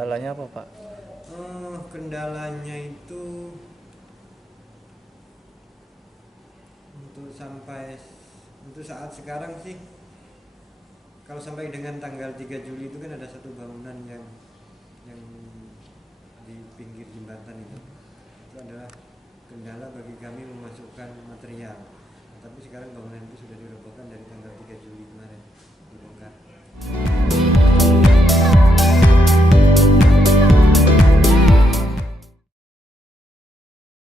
Kendalanya apa Pak? Kendalanya itu untuk sampai untuk saat sekarang sih, kalau sampai dengan tanggal 3 Juli itu kan ada satu bangunan yang di pinggir jembatan itu adalah kendala bagi kami memasukkan material. Tapi sekarang bangunan itu sudah